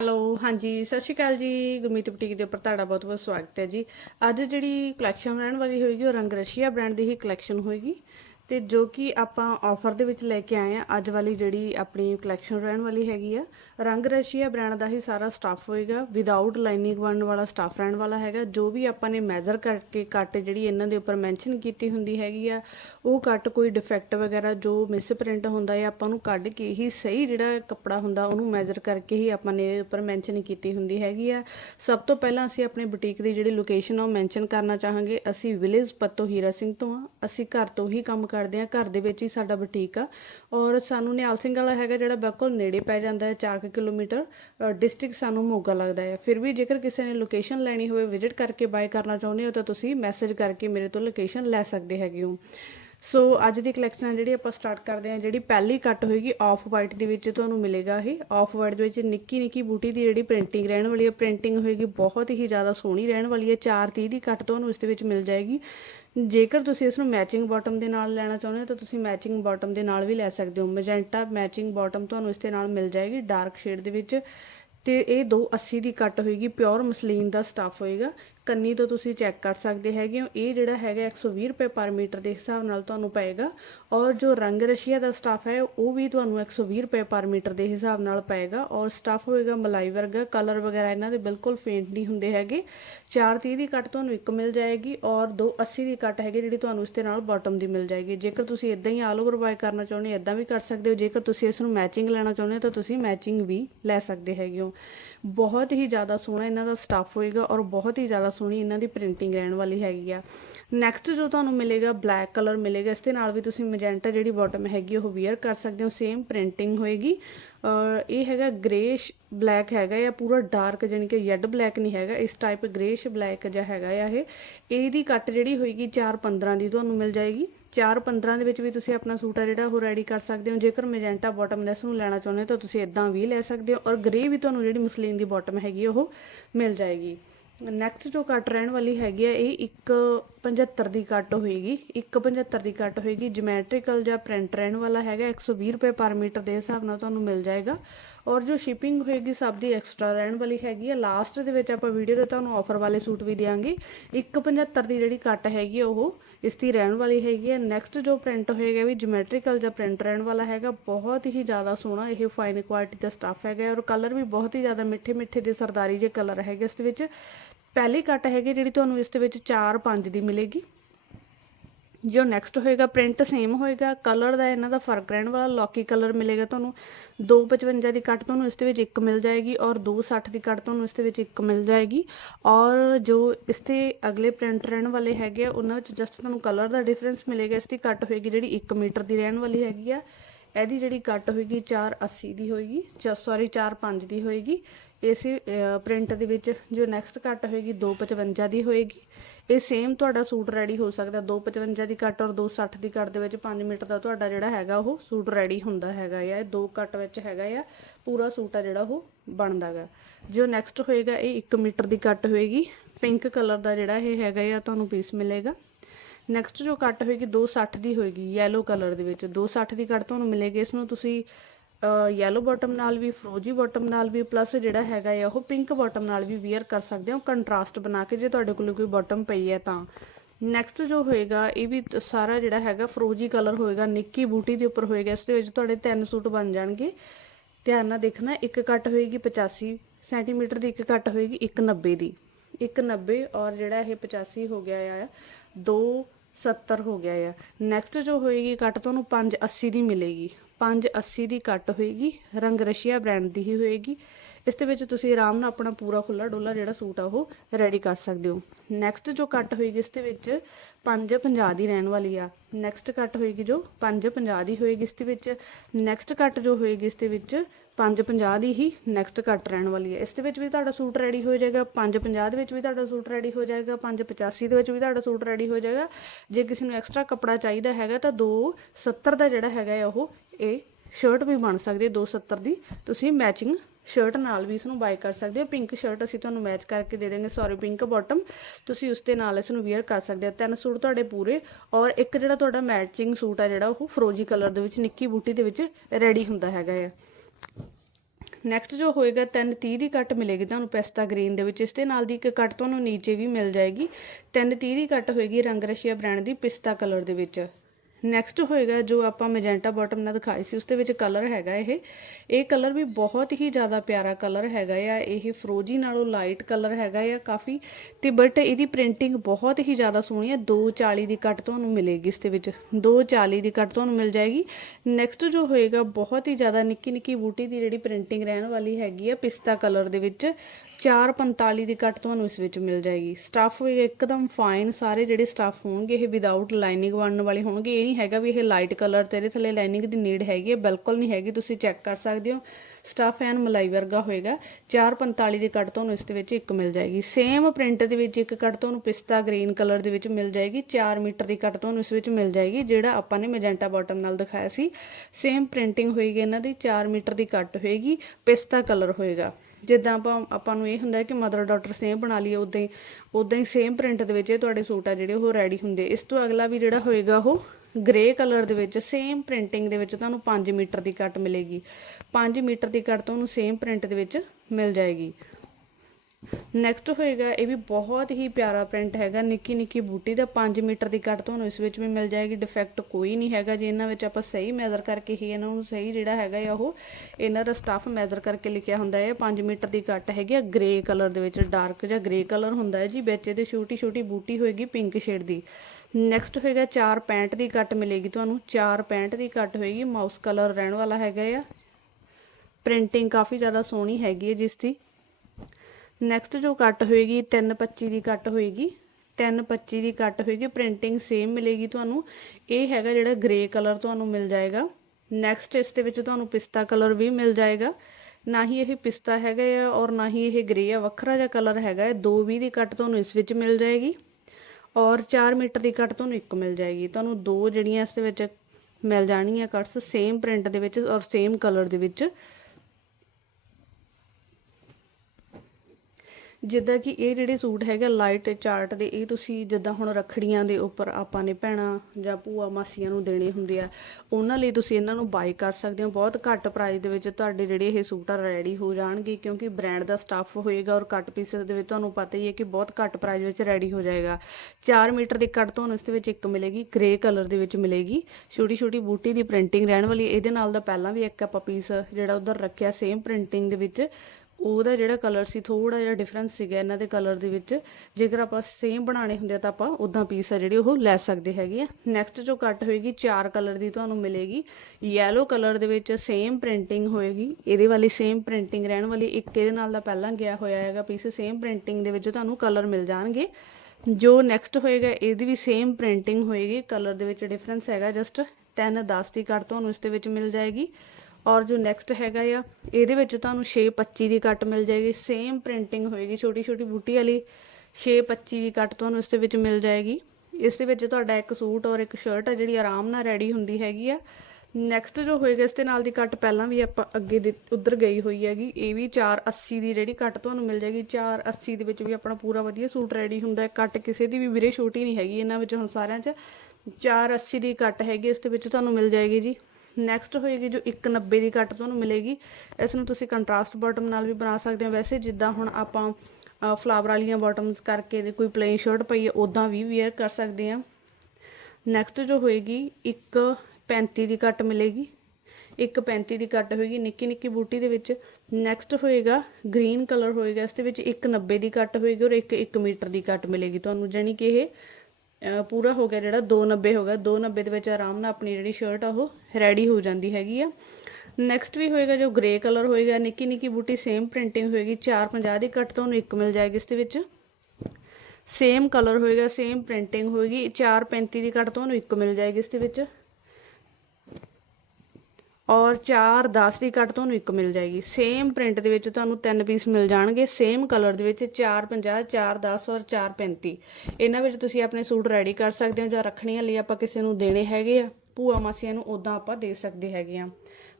Hello, ਹਾਂਜੀ, ਸਤਿ ਸ਼੍ਰੀ ਅਕਾਲ ਜੀ। ਗੁਰਮੀਤ ਬੁਟੀਕ ਦੇ ਉੱਪਰ ਤੁਹਾਡਾ ਬਹੁਤ ਬਹੁਤ ਸਵਾਗਤ ਹੈ ਜੀ। ਅੱਜ ਜਿਹੜੀ ਕਲੈਕਸ਼ਨ ਰਹਿਣ ਵਾਲੀ ਹੋਏਗੀ ਉਹ ਰੰਗ ਰਸ਼ੀਆ ਬ੍ਰਾਂਡ ਦੀ ਹੀ ਕਲੈਕਸ਼ਨ ਹੋਏਗੀ। ਤੇ ਜੋ ਕਿ ਆਪਾਂ ਆਫਰ ਦੇ ਵਿੱਚ ਲੈ ਕੇ ਆਏ ਆ ਅੱਜ ਵਾਲੀ ਜਿਹੜੀ ਆਪਣੀ ਕਲੈਕਸ਼ਨ ਰਹਿਣ ਵਾਲੀ ਹੈਗੀ ਆ, ਰੰਗ ਰਸ਼ੀਆ ਬ੍ਰਾਂਡ ਦਾ ਹੀ ਸਾਰਾ ਸਟਾਫ ਹੋਏਗਾ ਵਿਦਆਊਟ ਲਾਈਨਿੰਗ ਬਣਨ ਵਾਲਾ ਸਟਾਫ ਰਹਿਣ ਵਾਲਾ ਹੈਗਾ, ਜੋ ਵੀ ਆਪਾਂ ਨੇ ਮੈਜ਼ਰ ਕਰਕੇ ਕੱਟ ਜਿਹੜੀ ਇਹਨਾਂ ਦੇ ਉੱਪਰ ਮੈਂਸ਼ਨ ਕੀਤੀ ਹੁੰਦੀ ਹੈਗੀ ਆ, ਉਹ ਕੱਟ ਕੋਈ ਡਿਫੈਕਟ ਵਗੈਰਾ ਜੋ ਮਿਸਪ੍ਰਿੰਟ ਹੁੰਦਾ ਹੈ, ਆਪਾਂ ਨੂੰ ਕੱਢ ਕੇ ਹੀ ਸਹੀ ਜਿਹੜਾ ਕੱਪੜਾ ਹੁੰਦਾ, ਉਹਨੂੰ ਮੈਜ਼ਰ ਕਰਕੇ ਹੀ ਆਪਾਂ ਨੇ ਇਹਦੇ ਉੱਪਰ ਮੈਂਸ਼ਨ ਕੀਤੀ ਹੁੰਦੀ ਹੈਗੀ ਆ। ਸਭ ਤੋਂ ਪਹਿਲਾਂ ਅਸੀਂ ਆਪਣੇ ਬੁਟੀਕ ਦੀ ਜਿਹੜੀ ਲੋਕੇਸ਼ਨ ਆ, ਉਹ ਮੈਂਸ਼ਨ ਕਰਨਾ ਚਾਹਾਂਗੇ। ਅਸੀਂ ਵਿਲੇਜ ਪੱਤੋ ਹੀਰਾ ਸਿੰਘ ਤੋਂ ਆ, ਅਸੀਂ ਘਰ ਤੋਂ ਹੀ ਕੰਮ ਕਰ ਕਰਦੇ ਆ, ਘਰ ਦੇ ਵਿੱਚ ਹੀ ਸਾਡਾ ਬੁਟੀਕ ਆ। ਔਰ ਸਾਨੂੰ ਨਿਹਾਲ ਸਿੰਘ ਵਾਲਾ ਹੈਗਾ ਜਿਹੜਾ ਬਿਲਕੁਲ ਨੇੜੇ ਪੈ ਜਾਂਦਾ ਹੈ 4 ਕਿਲੋਮੀਟਰ ਡਿਸਟ੍ਰਿਕਟ ਸਾਨੂੰ ਮੋਗਾ ਲੱਗਦਾ ਹੈ। ਫਿਰ ਵੀ ਜੇਕਰ ਕਿਸੇ ਨੇ ਲੋਕੇਸ਼ਨ ਲੈਣੀ ਹੋਵੇ ਵਿਜ਼ਿਟ ਕਰਕੇ ਬਾਏ ਕਰਨਾ ਚਾਹੁੰਦੇ ਹੋ, ਤਾਂ ਤੁਸੀਂ ਮੈਸੇਜ ਕਰਕੇ ਮੇਰੇ ਤੋਂ ਲੋਕੇਸ਼ਨ ਲੈ ਸਕਦੇ ਹੈਗੇ ਹੋ। ਸੋ ਅੱਜ ਦੀ ਕਲੈਕਸ਼ਨ ਜਿਹੜੀ ਆਪਾਂ ਸਟਾਰਟ ਕਰਦੇ ਹਾਂ ਜਿਹੜੀ ਪਹਿਲੀ ਕੱਟ ਹੋਏਗੀ ਆਫ ਵਾਈਟ ਦੇ ਵਿੱਚ ਤੁਹਾਨੂੰ ਮਿਲੇਗਾ ਇਹ। ਆਫ ਵਾਈਟ ਦੇ ਵਿੱਚ ਨਿੱਕੀ ਨਿੱਕੀ ਬੂਟੀ ਦੀ ਜਿਹੜੀ ਪ੍ਰਿੰਟਿੰਗ ਰਹਿਣ ਵਾਲੀ ਹੈ ਪ੍ਰਿੰਟਿੰਗ ਹੋਏਗੀ, ਬਹੁਤ ਹੀ ਜ਼ਿਆਦਾ ਸੋਹਣੀ ਰਹਿਣ ਵਾਲੀ ਹੈ 430 ਦੀ ਕੱਟ ਤੁਹਾਨੂੰ ਇਸ ਦੇ ਵਿੱਚ ਮਿਲ ਜਾਏਗੀ। ਜੇਕਰ ਤੁਸੀਂ ਇਸ ਨੂੰ ਮੈਚਿੰਗ ਬਾਟਮ ਦੇ ਨਾਲ ਲੈਣਾ ਚਾਹੁੰਦੇ ਹੋ, ਤਾਂ ਤੁਸੀਂ ਮੈਚਿੰਗ ਬਾਟਮ ਦੇ ਨਾਲ ਵੀ ਲੈ ਸਕਦੇ ਹੋ। ਮੈਜੈਂਟਾ ਮੈਚਿੰਗ ਬਾਟਮ ਤੁਹਾਨੂੰ ਇਸ ਦੇ ਨਾਲ ਮਿਲ ਜਾਏਗੀ ਡਾਰਕ ਸ਼ੇਡ ਦੇ ਵਿੱਚ। ਤੇ ਇਹ 280 ਦੀ ਕੱਟ ਹੋਏਗੀ ਪਿਓਰ ਮਸਲੀਨ ਦਾ ਸਟਾਫ ਹੋਏਗਾ। ਕੰਨੀ ਤੋਂ ਤੁਸੀਂ ਚੈੱਕ ਕਰ ਸਕਦੇ ਹੈਗੇ ਹੋ। ਇਹ ਜਿਹੜਾ ਹੈਗਾ 120 ਰੁਪਏ ਪਰ ਮੀਟਰ ਦੇ ਹਿਸਾਬ ਨਾਲ ਤੁਹਾਨੂੰ ਪਏਗਾ। ਔਰ ਜੋ ਰੰਗ ਰਸ਼ੀਆ ਦਾ ਸਟਾਫ ਹੈ, ਉਹ ਵੀ ਤੁਹਾਨੂੰ 120 ਰੁਪਏ ਪਰ ਮੀਟਰ ਦੇ ਹਿਸਾਬ ਨਾਲ ਪਏਗਾ। ਔਰ ਸਟਾਫ ਹੋਏਗਾ ਮਲਾਈ ਵਰਗਾ ਕਲਰ ਵਗੈਰਾ ਇਹਨਾਂ ਦੇ ਬਿਲਕੁਲ ਫੇਂਟ ਨਹੀਂ ਹੁੰਦੇ ਹੈਗੇ। 430 ਦੀ ਕੱਟ ਤੁਹਾਨੂੰ ਇੱਕ ਮਿਲ ਜਾਏਗੀ ਔਰ 280 ਦੀ ਕੱਟ ਹੈਗੀ ਜਿਹੜੀ ਤੁਹਾਨੂੰ ਇਸ ਦੇ ਨਾਲ ਬਾਟਮ ਦੀ ਮਿਲ ਜਾਏਗੀ। ਜੇਕਰ ਤੁਸੀਂ ਇਦਾਂ ਹੀ ਆਲ ਓਵਰ ਬਾਈ ਕਰਨਾ ਚਾਹੁੰਦੇ ਹੋ ਇਦਾਂ ਵੀ ਕਰ ਸਕਦੇ ਹੋ। ਜੇਕਰ ਤੁਸੀਂ ਇਸ ਨੂੰ ਮੈਚਿੰਗ ਲੈਣਾ ਚਾਹੁੰਦੇ ਹੋ, ਤਾਂ ਤੁਸੀਂ ਮੈਚਿੰਗ ਵੀ ਲੈ ਸਕਦੇ ਹੈਗੇ ਹੋ। ਬਹੁਤ ਹੀ ਜ਼ਿਆਦਾ ਸੋਹਣਾ ਇਹਨਾਂ ਦਾ ਸਟਾਫ ਹੋਏਗਾ ਔਰ ਬਹੁਤ ਹੀ ਜ਼ਿਆਦਾ ਸੋਹਣੀ ਇਹਨਾਂ ਦੀ ਪ੍ਰਿੰਟਿੰਗ ਰਹਿਣ ਵਾਲੀ ਹੈਗੀ ਆ। ਨੈਕਸਟ ਜੋ ਤੁਹਾਨੂੰ ਮਿਲੇਗਾ ਬਲੈਕ ਕਲਰ ਮਿਲੇਗਾ, ਇਸ ਦੇ ਨਾਲ ਵੀ ਤੁਸੀਂ ਮੈਜੈਂਟਾ ਜਿਹੜੀ ਬਾਟਮ ਹੈਗੀ, ਉਹ ਵੇਅਰ ਕਰ ਸਕਦੇ ਹੋ ਸੇਮ ਪ੍ਰਿੰਟਿੰਗ ਹੋਏਗੀ। ਔਰ ਇਹ ਹੈਗਾ ਗ੍ਰੇਸ਼ ਬਲੈਕ ਹੈਗਾ ਜਾਂ ਪੂਰਾ ਡਾਰਕ ਜਾਨੀ ਕਿ ਜੈਡ ਬਲੈਕ ਨਹੀਂ ਹੈਗਾ, ਇਸ ਟਾਈਪ ਗ੍ਰੇਸ਼ ਬਲੈਕ ਜਿਹਾ ਹੈਗਾ ਆ ਇਹ। ਇਹਦੀ ਕੱਟ ਜਿਹੜੀ ਹੋਏਗੀ 415 ਦੀ ਤੁਹਾਨੂੰ ਮਿਲ ਜਾਏਗੀ। 415 ਦੇ ਵਿੱਚ ਵੀ ਤੁਸੀਂ ਆਪਣਾ ਸੂਟ ਆ ਜਿਹੜਾ, ਉਹ ਰੈਡੀ ਕਰ ਸਕਦੇ ਹੋ। ਜੇਕਰ ਮੈਜੈਂਟਾ ਬਾਟਮ ਲੈਸ ਨੂੰ ਲੈਣਾ ਚਾਹੁੰਦੇ ਹੋ ਤਾਂ ਤੁਸੀਂ ਇਦਾਂ ਵੀ ਲੈ ਸਕਦੇ ਹੋ ਔਰ ਗ੍ਰੇ ਵੀ ਤੁਹਾਨੂੰ ਜਿਹੜੀ ਮਸਲੀਨ ਦੀ ਬਾਟਮ ਹੈਗੀ ਉਹ ਮਿਲ ਜਾਏਗੀ। ਨੈਕਸਟ ਜੋ ਕੱਟ ਰਹਿਣ ਵਾਲੀ ਹੈਗੀ ਹੈ ਇਹ 175 ਦੀ ਕੱਟ ਹੋਏਗੀ। 175 ਦੀ ਕੱਟ ਹੋਏਗੀ। ਜਿਓਮੈਟ੍ਰੀਕਲ ਜਾਂ ਪ੍ਰਿੰਟ ਰਹਿਣ ਵਾਲਾ ਹੈਗਾ 120 ਰੁਪਏ ਪਰ ਮੀਟਰ ਦੇ ਹਿਸਾਬ ਨਾਲ ਤੁਹਾਨੂੰ ਮਿਲ ਜਾਏਗਾ। ਔਰ ਜੋ ਸ਼ਿਪਿੰਗ ਹੋਏਗੀ ਸਭ ਦੀ ਐਕਸਟਰਾ ਰਹਿਣ ਵਾਲੀ ਹੈਗੀ ਹੈ ਲਾਸਟ ਦੇ ਵਿੱਚ ਆਪਾਂ ਵੀਡੀਓ ਦੇ ਤੁਹਾਨੂੰ ਆਫਰ ਵਾਲੇ ਸੂਟ ਵੀ ਦੇਵਾਂਗੇ 175 ਦੀ ਜਿਹੜੀ ਕੱਟ ਹੈਗੀ ਉਹ ਇਸ ਦੀ ਰਹਿਣ ਵਾਲੀ ਹੈਗੀ ਹੈ ਨੈਕਸਟ ਜੋ ਪ੍ਰਿੰਟ ਹੋਏਗਾ ਵੀ ਜਿਓਮੈਟ੍ਰੀਕਲ ਜਾਂ ਪ੍ਰਿੰਟ ਰਹਿਣ ਵਾਲਾ ਹੈਗਾ। ਬਹੁਤ ਹੀ ਜ਼ਿਆਦਾ ਸੋਹਣਾ ਇਹ ਫਾਈਨ ਕੁਆਲਿਟੀ ਦਾ ਸਟੱਫ ਹੈਗਾ ਔਰ ਕਲਰ ਵੀ ਬਹੁਤ ਹੀ ਜ਼ਿਆਦਾ ਮਿੱਠੇ ਮਿੱਠੇ ਦੇ ਸਰਦਾਰੀ ਜੇ ਕਲਰ ਹੈਗੇ ਇਸ ਦੇ ਵਿੱਚ। ਪਹਿਲੀ ਕੱਟ ਹੈਗੀ ਜਿਹੜੀ ਤੁਹਾਨੂੰ ਇਸ ਦੇ ਵਿੱਚ 4 5 ਦੀ ਮਿਲੇਗੀ। ਜੋ ਨੈਕਸਟ ਹੋਏਗਾ ਪ੍ਰਿੰਟ ਸੇਮ ਹੋਏਗਾ ਕਲਰ ਦਾ ਇਹਨਾਂ ਦਾ ਫ਼ਰਕ ਰਹਿਣ ਵਾਲਾ, ਲੋਕੀ ਕਲਰ ਮਿਲੇਗਾ ਤੁਹਾਨੂੰ। 255 ਦੀ ਕੱਟ ਤੁਹਾਨੂੰ ਇਸ ਦੇ ਵਿੱਚ ਇੱਕ ਮਿਲ ਜਾਏਗੀ ਔਰ 260 ਦੀ ਕੱਟ ਤੁਹਾਨੂੰ ਇਸ ਦੇ ਵਿੱਚ ਇੱਕ ਮਿਲ ਜਾਏਗੀ। ਔਰ ਜੋ ਇਸ ਤੇ ਅਗਲੇ ਪ੍ਰਿੰਟ ਰਹਿਣ ਵਾਲੇ ਹੈਗੇ ਆ, ਉਹਨਾਂ ਵਿੱਚ ਜਸਟ ਤੁਹਾਨੂੰ ਕਲਰ ਦਾ ਡਿਫਰੈਂਸ ਮਿਲੇਗਾ। ਇਸ ਦੀ ਕੱਟ ਹੋਏਗੀ ਜਿਹੜੀ 1 ਮੀਟਰ ਦੀ ਰਹਿਣ ਵਾਲੀ ਹੈਗੀ ਆ, ਇਹਦੀ ਜਿਹੜੀ ਕੱਟ ਹੋਏਗੀ 480 ਦੀ ਹੋਏਗੀ ਸੌਰੀ 45 ਦੀ ਹੋਏਗੀ। ਇਸੇ ਪ੍ਰਿੰਟ ਦੇ ਵਿੱਚ ਜੋ ਨੈਕਸਟ ਕੱਟ ਹੋਏਗੀ 255 ਦੀ ਹੋਏਗੀ। ਇਹ ਸੇਮ ਤੁਹਾਡਾ ਸੂਟ ਰੈਡੀ ਹੋ ਸਕਦਾ 255 ਦੀ ਕੱਟ ਔਰ 260 ਦੀ ਕੱਟ ਦੇ ਵਿੱਚ 5 ਮੀਟਰ ਦਾ ਤੁਹਾਡਾ ਜਿਹੜਾ ਹੈਗਾ ਉਹ ਸੂਟ ਰੈਡੀ ਹੁੰਦਾ ਹੈਗਾ ਆ। ਇਹ ਦੋ ਕੱਟ ਵਿੱਚ ਹੈਗਾ ਆ, ਪੂਰਾ ਸੂਟ ਆ ਜਿਹੜਾ ਉਹ ਬਣਦਾਗਾ ਜੋ ਨੈਕਸਟ ਹੋਏਗਾ, ਇਹ 1 ਮੀਟਰ ਦੀ ਕੱਟ ਹੋਏਗੀ। ਪਿੰਕ ਕਲਰ ਦਾ ਜਿਹੜਾ ਇਹ ਹੈਗਾ ਆ, ਤੁਹਾਨੂੰ ਪੀਸ ਮਿਲੇਗਾ। ਨੈਕਸਟ ਜੋ ਕੱਟ ਹੋਏਗੀ 260 ਦੀ ਹੋਏਗੀ ਯੈਲੋ ਕਲਰ ਦੇ ਵਿੱਚ। 260 ਦੀ ਕੱਟ ਤੁਹਾਨੂੰ ਮਿਲੇਗੀ, ਇਸ ਨੂੰ ਤੁਸੀਂ ਯੈਲੋ ਬਾਟਮ ਨਾਲ ਵੀ, ਫਰੋਜੀ ਬਾਟਮ ਨਾਲ ਵੀ ਪਲੱਸ ਜਿਹੜਾ ਹੈਗਾ ਆ, ਉਹ ਪਿੰਕ ਬਾਟਮ ਨਾਲ ਵੀ ਵੇਅਰ ਕਰ ਸਕਦੇ ਹੋ ਕੰਟਰਾਸਟ ਬਣਾ ਕੇ ਜੇ ਤੁਹਾਡੇ ਕੋਲ ਕੋਈ ਬਾਟਮ ਪਈ ਹੈ ਤਾਂ। ਨੈਕਸਟ ਜੋ ਹੋਏਗਾ, ਇਹ ਵੀ ਸਾਰਾ ਜਿਹੜਾ ਹੈਗਾ ਫਰੋਜੀ ਕਲਰ ਹੋਏਗਾ, ਨਿੱਕੀ ਬੂਟੀ ਦੇ ਉੱਪਰ ਹੋਏਗਾ, ਇਸ ਦੇ ਵਿੱਚ ਤੁਹਾਡੇ ਤਿੰਨ ਸੂਟ ਬਣ ਜਾਣਗੇ। ਧਿਆਨ ਨਾਲ ਦੇਖਣਾ, ਇੱਕ ਕੱਟ ਹੋਏਗੀ 85 ਸੈਂਟੀਮੀਟਰ ਦੀ, ਇੱਕ ਕੱਟ ਹੋਏਗੀ 190 ਦੀ। 190 ਔਰ ਜਿਹੜਾ ਇਹ 85 ਹੋ ਗਿਆ ਆ 270 ਹੋ ਗਿਆ ਆ। ਨੈਕਸਟ ਜੋ ਹੋਏਗੀ, ਕੱਟ ਤੁਹਾਨੂੰ 580 ਦੀ ਮਿਲੇਗੀ। 580 ਦੀ ਕੱਟ ਹੋਏਗੀ, ਰੰਗ ਰਸ਼ੀਆ ਬ੍ਰਾਂਡ ਦੀ ਹੀ ਹੋਏਗੀ। ਇਸ ਦੇ ਵਿੱਚ ਤੁਸੀਂ ਆਰਾਮ ਨਾਲ ਆਪਣਾ ਪੂਰਾ ਖੁੱਲਾ ਡੋਲਾ ਜਿਹੜਾ ਸੂਟ ਆ ਉਹ ਰੈਡੀ ਕਰ ਸਕਦੇ ਹੋ। ਨੈਕਸਟ ਜੋ ਕੱਟ ਹੋਏਗੀ ਇਸ ਦੇ ਵਿੱਚ 550 ਦੀ ਰਹਿਣ ਵਾਲੀ ਆ। ਨੈਕਸਟ ਕੱਟ ਹੋਏਗੀ ਜੋ 550 ਦੀ ਹੋਏਗੀ ਇਸ ਦੇ ਵਿੱਚ। ਨੈਕਸਟ ਕੱਟ ਜੋ ਹੋਏਗੀ ਇਸ ਦੇ ਵਿੱਚ 550 ਦੀ ਹੀ ਨੈਕਸਟ ਕੱਟ ਰਹਿਣ ਵਾਲੀ ਹੈ ਇਸ ਦੇ ਵਿੱਚ ਵੀ ਤੁਹਾਡਾ ਸੂਟ ਰੈਡੀ ਹੋ ਜਾਏਗਾ। 550 ਦੇ ਵਿੱਚ ਵੀ ਤੁਹਾਡਾ ਸੂਟ ਰੈਡੀ ਹੋ ਜਾਏਗਾ। 585 ਦੇ ਵਿੱਚ ਵੀ ਤੁਹਾਡਾ ਸੂਟ ਰੈਡੀ ਹੋ ਜਾਏਗਾ। ਜੇ ਕਿਸੇ ਨੂੰ ਐਕਸਟਰਾ ਕੱਪੜਾ ਚਾਹੀਦਾ ਹੈਗਾ ਤਾਂ 270 ਦਾ ਜਿਹੜਾ ਹੈਗਾ ਆ ਉਹ ਇਹ ਸ਼ਰਟ ਵੀ ਬਣ ਸਕਦੀ ਹੈ 270 ਦੀ। ਤੁਸੀਂ ਮੈਚਿੰਗ ਸ਼ਰਟ ਨਾਲ ਵੀ ਇਸ ਨੂੰ ਬਾਈ ਕਰ ਸਕਦੇ ਹੋ। ਪਿੰਕ ਸ਼ਰਟ ਅਸੀਂ ਤੁਹਾਨੂੰ ਮੈਚ ਕਰਕੇ ਦੇ ਦੇਵਾਂਗੇ ਸੌਰੀ ਪਿੰਕ ਬਾਟਮ ਤੁਸੀਂ ਉਸ ਦੇ ਨਾਲ ਇਸ ਨੂੰ ਵੇਅਰ ਕਰ ਸਕਦੇ ਹੋ। ਤਿੰਨ ਸੂਟ ਤੁਹਾਡੇ ਪੂਰੇ। ਔਰ ਇੱਕ ਜਿਹੜਾ ਤੁਹਾਡਾ ਮੈਚਿੰਗ ਸੂਟ ਆ, ਜਿਹੜਾ ਉਹ ਫਰੋਜੀ ਕਲਰ ਦੇ ਵਿੱਚ, ਨਿੱਕੀ ਬੂਟੀ ਦੇ ਵਿੱਚ ਰੈਡੀ ਹੁੰਦਾ ਹੈਗਾ ਹੈ ਨੈਕਸਟ ਜੋ ਹੋਏਗਾ 330 ਦੀ ਕੱਟ ਮਿਲੇਗੀ ਤੁਹਾਨੂੰ ਪਿਸਤਾ ਗ੍ਰੀਨ ਦੇ ਵਿੱਚ। ਇਸ ਦੇ ਨਾਲ ਦੀ ਇੱਕ ਕੱਟ ਤੁਹਾਨੂੰ ਨੀਚੇ ਵੀ ਮਿਲ ਜਾਏਗੀ। 330 ਦੀ ਕੱਟ ਹੋਏਗੀ ਰੰਗ ਰਸ਼ੀਆ ਬ੍ਰਾਂਡ ਦੀ ਪਿਸਤਾ ਕਲਰ ਦੇ ਵਿੱਚ। ਨੈਕਸਟ ਹੋਏਗਾ ਜੋ ਆਪਾਂ ਮੈਜੈਂਟਾ ਬਾਟਮ ਨਾਲ ਦਿਖਾਈ ਸੀ ਉਸ ਦੇ ਵਿੱਚ ਕਲਰ ਹੈਗਾ ਇਹ। ਇਹ ਕਲਰ ਵੀ ਬਹੁਤ ਹੀ ਜ਼ਿਆਦਾ ਪਿਆਰਾ ਕਲਰ ਹੈਗਾ ਆ। ਇਹ ਫਰੋਜੀ ਨਾਲੋਂ ਲਾਈਟ ਕਲਰ ਹੈਗਾ ਆ, ਕਾਫੀ। ਤੇ ਬਟ ਇਹਦੀ ਪ੍ਰਿੰਟਿੰਗ ਬਹੁਤ ਹੀ ਜ਼ਿਆਦਾ ਸੋਹਣੀ ਹੈ 240 ਦੀ ਕੱਟ ਤੁਹਾਨੂੰ ਮਿਲੇਗੀ ਇਸ ਦੇ ਵਿੱਚ। 240 ਦੀ ਕੱਟ ਤੁਹਾਨੂੰ ਮਿਲ ਜਾਏਗੀ। ਨੈਕਸਟ ਜੋ ਹੋਏਗਾ, ਬਹੁਤ ਹੀ ਜ਼ਿਆਦਾ ਨਿੱਕੀ ਨਿੱਕੀ ਬੂਟੀ ਦੀ ਜਿਹੜੀ ਪ੍ਰਿੰਟਿੰਗ ਰਹਿਣ ਵਾਲੀ ਹੈਗੀ ਆ, ਪਿਸਤਾ ਕਲਰ ਦੇ ਵਿੱਚ। 445 ਦੀ ਕੱਟ ਤੁਹਾਨੂੰ ਇਸ ਵਿੱਚ ਮਿਲ ਜਾਏਗੀ। ਸਟਫ ਹੋਏਗਾ ਇੱਕਦਮ ਫਾਈਨ ਸਾਰੇ ਜਿਹੜੇ ਸਟਫ ਹੋਣਗੇ, ਇਹ ਵਿਦਆਊਟ ਲਾਈਨਿੰਗ ਬਣਨ ਵਾਲੇ ਹੋਣਗੇ। ਇਹ ਨਹੀਂ ਹੈਗਾ ਵੀ ਇਹ ਲਾਈਟ ਕਲਰ ਤੇ ਇਹਦੇ ਥੱਲੇ ਲਾਈਨਿੰਗ ਦੀ ਨੀਡ ਹੈਗੀ ਹੈ, ਬਿਲਕੁਲ ਨਹੀਂ ਹੈਗੀ, ਤੁਸੀਂ ਚੈੱਕ ਕਰ ਸਕਦੇ ਹੋ। ਸਟਫ ਐਨ ਮਲਾਈ ਵਰਗਾ ਹੋਏਗਾ 445 ਦੀ ਕੱਟ ਤੁਹਾਨੂੰ ਇਸ ਦੇ ਵਿੱਚ ਇੱਕ ਮਿਲ ਜਾਏਗੀ। ਸੇਮ ਪ੍ਰਿੰਟ ਦੇ ਵਿੱਚ ਇੱਕ ਕੱਟ ਤੁਹਾਨੂੰ ਪਿਸਤਾ ਗ੍ਰੀਨ ਕਲਰ ਦੇ ਵਿੱਚ ਮਿਲ ਜਾਏਗੀ 4 ਮੀਟਰ ਦੀ ਕੱਟ ਤੁਹਾਨੂੰ ਇਸ ਵਿੱਚ ਮਿਲ ਜਾਏਗੀ, ਜਿਹੜਾ ਆਪਾਂ ਨੇ ਮੈਜੈਂਟਾ ਬਾਟਮ ਨਾਲ ਦਿਖਾਇਆ ਸੀ। ਸੇਮ ਪ੍ਰਿੰਟਿੰਗ ਹੋਏਗੀ ਇਹਨਾਂ ਦੀ 4 ਮੀਟਰ ਦੀ ਕੱਟ ਹੋਏਗੀ, ਪਿਸਤਾ ਕਲਰ ਹੋਏਗਾ। ਜਿੱਦਾਂ ਆਪਾਂ ਆਪਾਂ ਨੂੰ ਇਹ ਹੁੰਦਾ ਕਿ ਮਦਰ ਡਾਟਰ ਸੇਮ ਬਣਾ ਲਈਏ ਉਦਾਂ ਹੀ ਉਦਾਂ ਹੀ ਸੇਮ ਪ੍ਰਿੰਟ ਦੇ ਵਿੱਚ ਇਹ ਤੁਹਾਡੇ ਸੂਟ ਆ ਜਿਹੜੇ ਉਹ ਰੈਡੀ ਹੁੰਦੇ। ਇਸ ਤੋਂ ਅਗਲਾ ਵੀ ਜਿਹੜਾ ਹੋਏਗਾ ਉਹ ਗ੍ਰੇ ਕਲਰ ਦੇ ਵਿੱਚ ਸੇਮ ਪ੍ਰਿੰਟਿੰਗ ਦੇ ਵਿੱਚ ਤੁਹਾਨੂੰ 5 ਮੀਟਰ ਦੀ ਕੱਟ ਮਿਲੇਗੀ। 5 ਮੀਟਰ ਦੀ ਕੱਟ ਤੁਹਾਨੂੰ ਸੇਮ ਪ੍ਰਿੰਟ ਦੇ ਵਿੱਚ ਮਿਲ ਜਾਏਗੀ। ਨੈਕਸਟ ਹੋਏਗਾ, ਇਹ ਵੀ ਬਹੁਤ ਹੀ ਪਿਆਰਾ ਪ੍ਰਿੰਟ ਹੈਗਾ, ਨਿੱਕੀ ਨਿੱਕੀ ਬੂਟੀ ਦਾ 5 ਮੀਟਰ ਦੀ ਕੱਟ ਤੁਹਾਨੂੰ ਇਸ ਵਿੱਚ ਵੀ ਮਿਲ ਜਾਏਗੀ। ਡਿਫੈਕਟ ਕੋਈ ਨਹੀਂ ਹੈਗਾ, ਜੇ ਇਹਨਾਂ ਵਿੱਚ ਆਪਾਂ ਸਹੀ ਮੈਜ਼ਰ ਕਰਕੇ ਹੀ ਇਹਨਾਂ ਨੂੰ ਸਹੀ ਜਿਹੜਾ ਹੈਗਾ ਆ ਉਹ, ਇਹਨਾਂ ਦਾ ਸਟਫ ਮੈਜ਼ਰ ਕਰਕੇ ਲਿਖਿਆ ਹੁੰਦਾ ਹੈ 5 ਮੀਟਰ ਦੀ ਕੱਟ ਹੈਗੀ ਆ ਗ੍ਰੇ ਕਲਰ ਦੇ ਵਿੱਚ ਡਾਰਕ ਜਾਂ ਗ੍ਰੇ ਕਲਰ ਹੁੰਦਾ ਹੈ ਜੀ, ਵਿੱਚ ਇਹਦੇ ਛੋਟੀ ਛੋਟੀ ਬੂਟੀ ਹੋਏਗੀ ਪਿੰਕ ਸ਼ੇਡ ਦੀ। ਨੈਕਸਟ ਹੋਏਗਾ 465 ਦੀ ਕੱਟ ਮਿਲੇਗੀ ਤੁਹਾਨੂੰ। 465 ਦੀ ਕੱਟ ਹੋਏਗੀ। ਮਾਊਸ ਕਲਰ ਰਹਿਣ ਵਾਲਾ ਹੈਗਾ ਆ। ਪ੍ਰਿੰਟਿੰਗ ਕਾਫੀ ਜ਼ਿਆਦਾ ਸੋਹਣੀ ਹੈਗੀ ਹੈ ਜਿਸ ਦੀ। ਨੈਕਸਟ ਜੋ ਕੱਟ ਹੋਏਗੀ 325 ਦੀ ਕੱਟ ਹੋਏਗੀ। 325 ਦੀ ਕੱਟ ਹੋਏਗੀ। ਪ੍ਰਿੰਟਿੰਗ ਸੇਮ ਮਿਲੇਗੀ ਤੁਹਾਨੂੰ। ਇਹ ਹੈਗਾ ਜਿਹੜਾ ਗ੍ਰੇ ਕਲਰ ਤੁਹਾਨੂੰ ਮਿਲ ਜਾਏਗਾ। ਨੈਕਸਟ ਇਸ ਦੇ ਵਿੱਚ ਤੁਹਾਨੂੰ ਪਿਸਤਾ ਕਲਰ ਵੀ ਮਿਲ ਜਾਏਗਾ। ਨਾ ਹੀ ਇਹ ਪਿਸਤਾ ਹੈਗਾ ਆ ਔਰ ਨਾ ਹੀ ਇਹ ਗ੍ਰੇ ਆ। ਵੱਖਰਾ ਜਿਹਾ ਕਲਰ ਹੈਗਾ ਹੈ 220 ਦੀ ਕੱਟ ਤੁਹਾਨੂੰ ਇਸ ਵਿੱਚ ਮਿਲ ਜਾਏਗੀ। ਔਰ 4 ਮੀਟਰ ਦੀ ਕੱਟ ਤੁਹਾਨੂੰ ਇੱਕ ਮਿਲ ਜਾਏਗੀ। ਤੁਹਾਨੂੰ ਦੋ ਜਿਹੜੀਆਂ ਇਸ ਦੇ ਵਿੱਚ ਮਿਲ ਜਾਣਗੀਆਂ ਕਟਸ ਸੇਮ ਪ੍ਰਿੰਟ ਦੇ ਵਿੱਚ ਔਰ ਸੇਮ ਕਲਰ ਦੇ ਵਿੱਚ। ਜਿੱਦਾਂ ਕਿ ਇਹ ਜਿਹੜੇ ਸੂਟ ਹੈਗੇ ਲਾਈਟ ਚਾਰਟ ਦੇ, ਇਹ ਤੁਸੀਂ ਜਿੱਦਾਂ ਹੁਣ ਰੱਖੜੀਆਂ ਦੇ ਉੱਪਰ ਆਪਾਂ ਨੇ ਭੈਣਾਂ ਜਾਂ ਭੂਆ ਮਾਸੀਆਂ ਨੂੰ ਦੇਣੇ ਹੁੰਦੇ ਆ, ਉਹਨਾਂ ਲਈ ਤੁਸੀਂ ਇਹਨਾਂ ਨੂੰ ਬਾਈ ਕਰ ਸਕਦੇ ਹੋ। ਬਹੁਤ ਘੱਟ ਪ੍ਰਾਈਸ ਦੇ ਵਿੱਚ ਤੁਹਾਡੇ ਜਿਹੜੇ ਇਹ ਸੂਟ ਆ ਰੈਡੀ ਹੋ ਜਾਣਗੇ, ਕਿਉਂਕਿ ਬ੍ਰਾਂਡ ਦਾ ਸਟੱਫ ਹੋਏਗਾ ਔਰ ਕੱਟ ਪੀਸਸ ਦੇ ਵਿੱਚ ਤੁਹਾਨੂੰ ਪਤਾ ਹੀ ਹੈ ਕਿ ਬਹੁਤ ਘੱਟ ਪ੍ਰਾਈਸ ਵਿੱਚ ਰੈਡੀ ਹੋ ਜਾਏਗਾ। 4 ਮੀਟਰ ਦੀ ਕੱਟ ਤੁਹਾਨੂੰ ਇਸ ਦੇ ਵਿੱਚ ਇੱਕ ਮਿਲੇਗੀ ਗ੍ਰੇ ਕਲਰ ਦੇ ਵਿੱਚ ਮਿਲੇਗੀ। ਛੋਟੀ ਛੋਟੀ ਬੂਟੀ ਦੀ ਪ੍ਰਿੰਟਿੰਗ ਰਹਿਣ ਵਾਲੀ ਇਹਦੇ ਨਾਲ ਦਾ ਪਹਿਲਾਂ ਵੀ ਇੱਕ ਆਪਾਂ ਪੀਸ ਜਿਹੜਾ ਉਧਰ ਰੱਖਿਆ ਸੇਮ ਪ੍ਰਿੰਟਿੰਗ ਦੇ ਵਿੱਚ ਉਹਦਾ ਜਿਹੜਾ ਕਲਰ ਸੀ ਥੋੜਾ ਜਿਹਾ ਡਿਫਰੈਂਸ ਸੀਗਾ ਇਹਨਾਂ ਦੇ ਕਲਰ ਦੇ ਵਿੱਚ। ਜੇਕਰ ਆਪਾਂ ਸੇਮ ਬਣਾਉਣੇ ਹੁੰਦੇ ਆ ਤਾਂ ਆਪਾਂ ਉਦਾਂ ਪੀਸ ਆ ਜਿਹੜੇ ਉਹ ਲੈ ਸਕਦੇ ਹੈਗੇ ਆ। ਨੈਕਸਟ ਜੋ ਕੱਟ ਹੋਏਗੀ, ਚਾਰ ਕਲਰ ਦੀ ਤੁਹਾਨੂੰ ਮਿਲੇਗੀ। ਯੈਲੋ ਕਲਰ ਦੇ ਵਿੱਚ ਸੇਮ ਪ੍ਰਿੰਟਿੰਗ ਹੋਏਗੀ। ਇਹਦੇ ਵਾਲੀ ਸੇਮ ਪ੍ਰਿੰਟਿੰਗ ਰਹਿਣ ਵਾਲੀ ਇੱਕ ਇਹਦੇ ਨਾਲ ਦਾ ਪਹਿਲਾਂ ਗਿਆ ਹੋਇਆ ਹੈਗਾ ਪੀਸ ਸੇਮ ਪ੍ਰਿੰਟਿੰਗ ਦੇ ਵਿੱਚ ਤੁਹਾਨੂੰ ਕਲਰ ਮਿਲ ਜਾਣਗੇ। ਜੋ ਨੈਕਸਟ ਹੋਏਗਾ, ਇਹਦੀ ਵੀ ਸੇਮ ਪ੍ਰਿੰਟਿੰਗ ਹੋਏਗੀ। ਕਲਰ ਦੇ ਵਿੱਚ ਡਿਫਰੈਂਸ ਹੈਗਾ ਜਸਟ 10 10 ਦੀ ਕੱਟ ਤੁਹਾਨੂੰ ਇਸ ਦੇ ਵਿੱਚ ਮਿਲ ਜਾਏਗੀ। ਔਰ ਜੋ ਨੈਕਸਟ ਹੈਗਾ ਆ, ਇਹਦੇ ਵਿੱਚ ਤੁਹਾਨੂੰ 625 ਦੀ ਕੱਟ ਮਿਲ ਜਾਏਗੀ ਸੇਮ ਪ੍ਰਿੰਟਿੰਗ ਹੋਏਗੀ ਛੋਟੀ ਛੋਟੀ ਬੂਟੀ ਵਾਲੀ 625 ਦੀ ਕੱਟ ਤੁਹਾਨੂੰ ਇਸ ਦੇ ਵਿੱਚ ਮਿਲ ਜਾਏਗੀ। ਇਸ ਦੇ ਵਿੱਚ ਤੁਹਾਡਾ ਇੱਕ ਸੂਟ ਔਰ ਇੱਕ ਸ਼ਰਟ ਆ ਜਿਹੜੀ ਆਰਾਮ ਨਾਲ ਰੈਡੀ ਹੁੰਦੀ ਹੈਗੀ ਆ। ਨੈਕਸਟ ਜੋ ਹੋਏਗਾ, ਇਸ ਦੇ ਨਾਲ ਦੀ ਕੱਟ ਪਹਿਲਾਂ ਵੀ ਆਪਾਂ ਅੱਗੇ ਦੇ, ਉਧਰ ਗਈ ਹੋਈ ਹੈਗੀ, ਇਹ ਵੀ 480 ਦੀ ਜਿਹੜੀ ਕੱਟ ਤੁਹਾਨੂੰ ਮਿਲ ਜਾਏਗੀ। 480 ਦੇ ਵਿੱਚ ਵੀ ਆਪਣਾ ਪੂਰਾ ਵਧੀਆ ਸੂਟ ਰੈਡੀ ਹੁੰਦਾ ਹੈ। ਕੱਟ ਕਿਸੇ ਦੀ ਵੀ ਵੀਰੇ ਛੋਟੀ ਨਹੀਂ ਹੈਗੀ ਇਹਨਾਂ ਵਿੱਚ ਹੁਣ ਸਾਰਿਆਂ 'ਚ। 480 ਦੀ ਕੱਟ ਹੈਗੀ, ਇਸ ਦੇ ਵਿੱਚ ਤੁਹਾਨੂੰ ਮਿਲ ਜਾਏਗੀ ਜੀ। ਨੈਕਸਟ ਹੋਏਗੀ ਜੋ 190 ਦੀ ਕੱਟ ਤੁਹਾਨੂੰ ਮਿਲੇਗੀ। ਇਸ ਨੂੰ ਤੁਸੀਂ ਕੰਟਰਾਸਟ ਬਾਟਮ ਨਾਲ ਵੀ ਬਣਾ ਸਕਦੇ ਹੋ। ਵੈਸੇ ਜਿੱਦਾਂ ਹੁਣ ਆਪਾਂ ਫਲਾਵਰ ਵਾਲੀਆਂ ਬਾਟਮਸ ਕਰਕੇ ਤੇ ਕੋਈ ਪਲੇਨ ਸ਼ਰਟ ਪਈਏ ਉਦਾਂ ਵੀ ਵੇਅਰ ਕਰ ਸਕਦੇ ਆ ਨੈਕਸਟ ਜੋ ਹੋਏਗੀ, ਇੱਕ 35 ਦੀ ਕੱਟ ਮਿਲੇਗੀ। ਇੱਕ 35 ਦੀ ਕੱਟ ਹੋਏਗੀ, ਨਿੱਕੀ ਨਿੱਕੀ ਬੂਟੀ ਦੇ ਵਿੱਚ। ਨੈਕਸਟ ਹੋਏਗਾ ਗ੍ਰੀਨ ਕਲਰ ਹੋਏਗਾ, ਇਸ ਦੇ ਵਿੱਚ ਇੱਕ 90 ਦੀ ਕੱਟ ਹੋਏਗੀ ਔਰ ਇੱਕ 1 ਮੀਟਰ ਦੀ ਕੱਟ ਮਿਲੇਗੀ ਤੁਹਾਨੂੰ। ਜਾਨੀ ਕਿ ਇਹ ਪੂਰਾ ਹੋ ਗਿਆ ਜਿਹੜਾ 290 ਹੋ ਗਿਆ। 290 ਦੇ ਵਿੱਚ ਆਰਾਮ ਨਾਲ ਆਪਣੀ ਜਿਹੜੀ ਸ਼ਰਟ ਆ ਉਹ ਰੈਡੀ ਹੋ ਜਾਂਦੀ ਹੈਗੀ ਆ। ਨੈਕਸਟ ਵੀ ਹੋਏਗਾ ਜੋ ਗ੍ਰੇ ਕਲਰ ਹੋਏਗਾ ਨਿੱਕੀ ਨਿੱਕੀ ਬੂਟੀ ਸੇਮ ਪ੍ਰਿੰਟਿੰਗ ਹੋਏਗੀ। 450 ਦੀ ਕੱਟ ਤੁਹਾਨੂੰ ਇੱਕ ਮਿਲ ਜਾਏਗੀ ਇਸ ਦੇ ਵਿੱਚ। ਸੇਮ ਕਲਰ ਹੋਏਗਾ ਸੇਮ ਪ੍ਰਿੰਟਿੰਗ ਹੋਏਗੀ। 435 ਦੀ ਕੱਟ ਤੁਹਾਨੂੰ ਇੱਕ ਮਿਲ ਜਾਏਗੀ ਇਸ ਦੇ ਵਿੱਚ। ਔਰ 4 10 ਦੀ ਕੱਟ ਤੁਹਾਨੂੰ ਇੱਕ ਮਿਲ ਜਾਏਗੀ। ਸੇਮ ਪ੍ਰਿੰਟ ਦੇ ਵਿੱਚ ਤੁਹਾਨੂੰ ਤਿੰਨ ਪੀਸ ਮਿਲ ਜਾਣਗੇ। ਸੇਮ ਕਲਰ ਦੇ ਵਿੱਚ 4 50 4 10 ਔਰ 4 35 ਇਹਨਾਂ ਵਿੱਚ ਤੁਸੀਂ ਆਪਣੇ ਸੂਟ ਰੈਡੀ ਕਰ ਸਕਦੇ ਹੋ ਜਾਂ ਰੱਖਣੀਆਂ ਲਈ ਆਪਾਂ ਕਿਸੇ ਨੂੰ ਦੇਣੇ ਹੈਗੇ ਆ। ਭੂਆ ਮਾਸੀਆਂ ਨੂੰ ਉਦਾਂ ਆਪਾਂ ਦੇ ਸਕਦੇ ਹੈਗੇ ਆ।